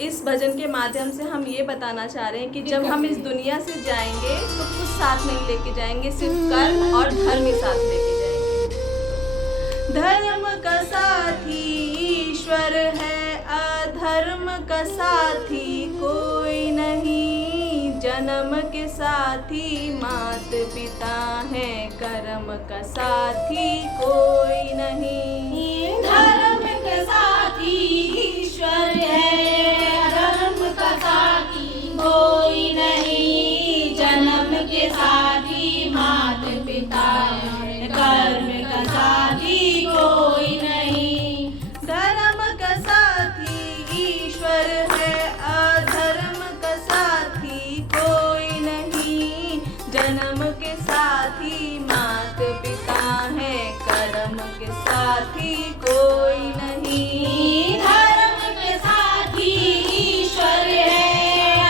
इस भजन के माध्यम से हम ये बताना चाह रहे हैं कि जब हम इस दुनिया से जाएंगे तो कुछ साथ नहीं लेके जाएंगे, सिर्फ कर्म और धर्म ही साथ लेके जाएंगे। धर्म का साथी ईश्वर है, अधर्म का साथी कोई नहीं। जन्म के साथी मात पिता है, कर्म का साथी कोई नहीं। धर्म का साथी ईश्वर है, धर्म का साथी कोई नहीं। जन्म के साथी मात पिता है, कर्म का साथी कोई नहीं। धर्म का साथी ईश्वर है, अधर्म का साथी कोई नहीं। जन्म के साथी मात पिता है, कर्म के साथी कोई नहीं। धर्म के साथी ईश्वर है,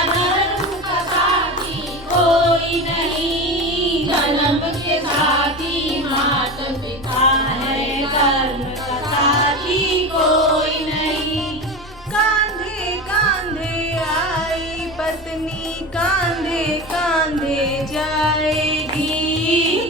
अधर्म का साथी कोई नहीं। जन्म के साथी मात पिता है, कर्म का साथी कोई नहीं। कांधे कांधे आई पत्नी, कांधे कांधे जाएगी।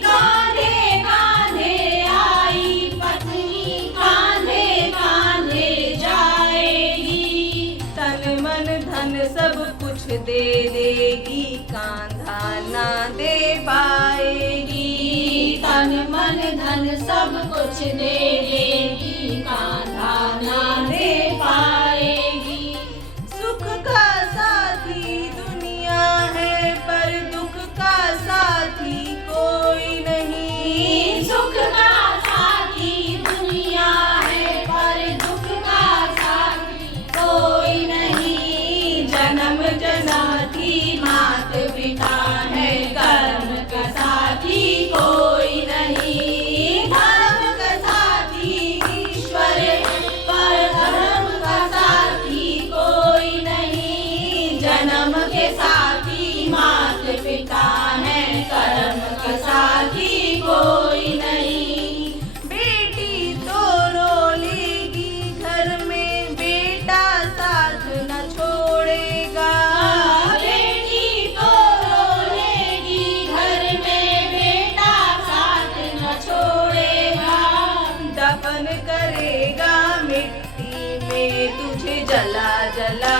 कांधे कांधे आई पत्नी, कांधे कांधे जाएगी। तन मन धन सब कुछ दे देगी, कांधा ना दे पाएगी। तन मन धन सब कुछ दे देगी, कांधा ना दे पाएगी। सुख का साथी दुनिया है, पर दुख का साथी कोई नहीं। सुख का साथी दुनिया है, पर दुख का साथी कोई नहीं। जन्म जन्माती मात पिता है, कर्म का साथी कोई नहीं। धर्म का साथी ईश्वर है, पर धर्म का साथी कोई नहीं। जन्म के साथी मात पिता है, कर्म का साथी कोई नहीं। बेटी तो रो लेगी घर में, बेटा साथ न छोड़ेगा। बेटी तो रोलेगी घर में, बेटा साथ न छोड़ेगा। दफन करेगा मिट्टी में, तुझे जला जला